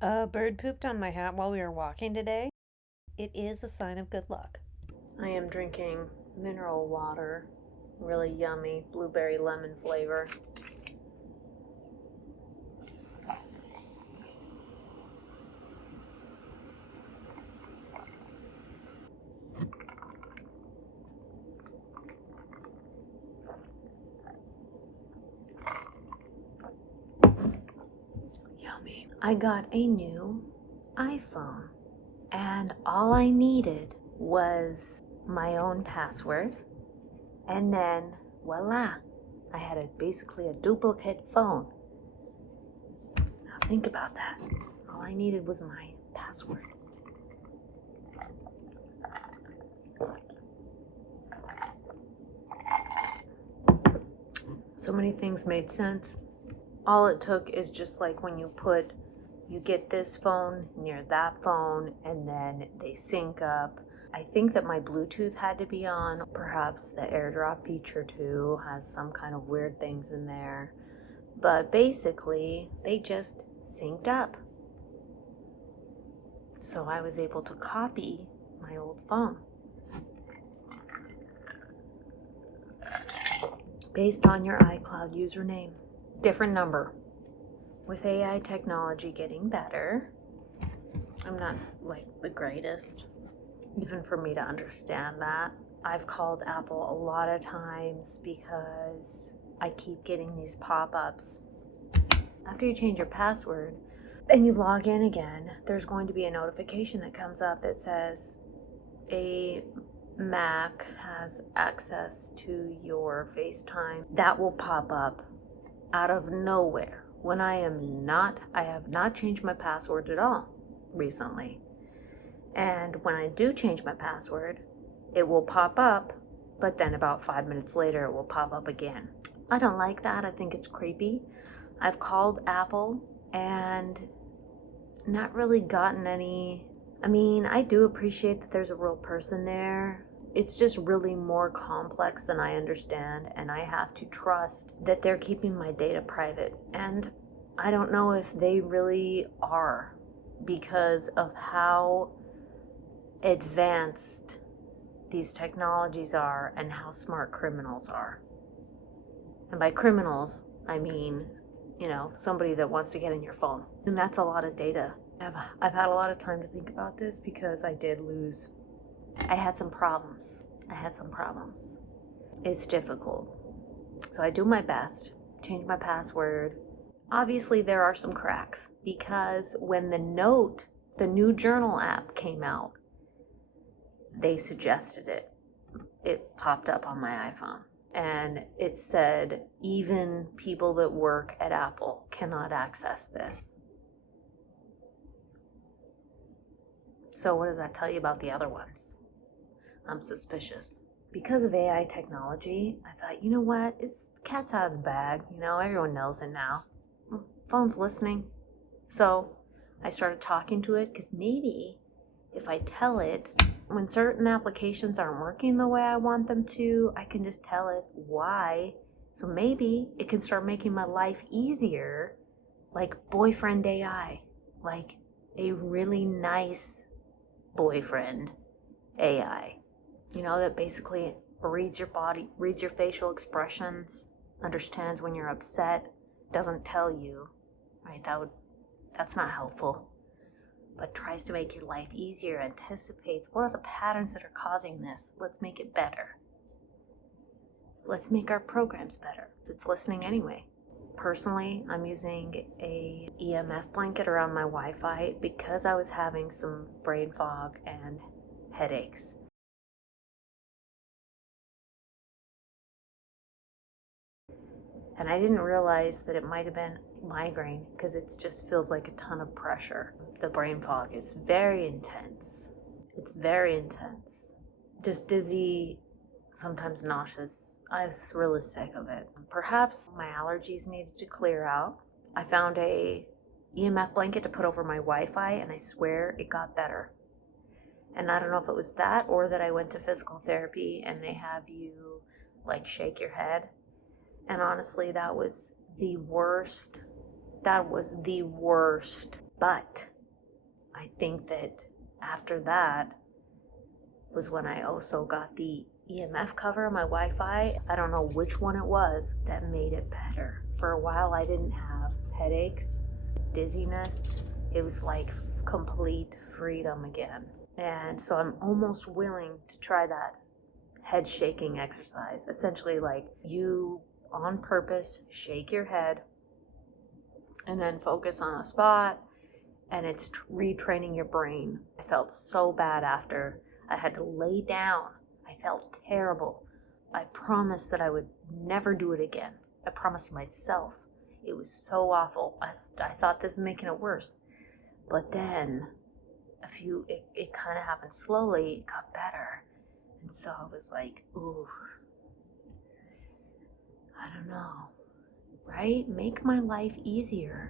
A bird pooped on my hat while we were walking today. It is a sign of good luck. I am drinking mineral water, really yummy, blueberry lemon flavor. Yummy. I got a new iPhone, and all I needed was my own password, and then voila, I had basically a duplicate phone. Now think about that. All I needed was my password. So many things made sense. All it took is just like when you get this phone near that phone and then they sync up. I think that my Bluetooth had to be on. Perhaps the AirDrop feature too has some kind of weird things in there. But basically, they just synced up. So I was able to copy my old phone based on your iCloud username. Different number. With AI technology getting better, I'm not like the greatest, even for me to understand that. I've called Apple a lot of times because I keep getting these pop-ups. After you change your password and you log in again, there's going to be a notification that comes up that says a Mac has access to your FaceTime. That will pop up out of nowhere when I have not changed my password at all recently. And when I do change my password, it will pop up, but then about 5 minutes later, it will pop up again. I don't like that. I think it's creepy. I've called Apple and not really gotten any. I mean, I do appreciate that there's a real person there. It's just really more complex than I understand, and I have to trust that they're keeping my data private. And I don't know if they really are because of how advanced these technologies are and how smart criminals are. And by criminals, I mean, somebody that wants to get in your phone. And that's a lot of data. I've had a lot of time to think about this because I had some problems. It's difficult. So I do my best, change my password. Obviously, there are some cracks because when the new journal app came out, they suggested it. It popped up on my iPhone and it said even people that work at Apple cannot access this. So what does that tell you about the other ones? I'm suspicious. Because of AI technology, I thought, you know what? It's cat's out of the bag. Everyone knows it now. Phone's listening. So I started talking to it because maybe if I tell it when certain applications aren't working the way I want them to, I can just tell it why. So maybe it can start making my life easier, like boyfriend AI, like a really nice boyfriend AI, that basically reads your body, reads your facial expressions, understands when you're upset, doesn't tell you, right? That's not helpful, but tries to make your life easier, anticipates what are the patterns that are causing this. Let's make it better. Let's make our programs better. It's listening anyway. Personally, I'm using a EMF blanket around my Wi-Fi because I was having some brain fog and headaches. And I didn't realize that it might have been migraine because it just feels like a ton of pressure. The brain fog is very intense. It's very intense. Just dizzy, sometimes nauseous. I was really sick of it. Perhaps my allergies needed to clear out. I found a EMF blanket to put over my Wi-Fi and I swear it got better. And I don't know if it was that or that I went to physical therapy and they have you like shake your head. And honestly, that was the worst But I think that after that was when I also got the EMF cover on my Wi-Fi. I don't know which one it was that made it better. For a while I didn't have headaches, dizziness. It was like complete freedom again. And so I'm almost willing to try that head shaking exercise. Essentially, like, you on purpose shake your head and then focus on a spot, and it's retraining your brain. I felt so bad after. I had to lay down. I felt terrible. I promised that I would never do it again. I promised myself. It was so awful. I thought this was making it worse. But then it kind of happened slowly. It got better. And so I was like, ooh, I don't know, right? Make my life easier.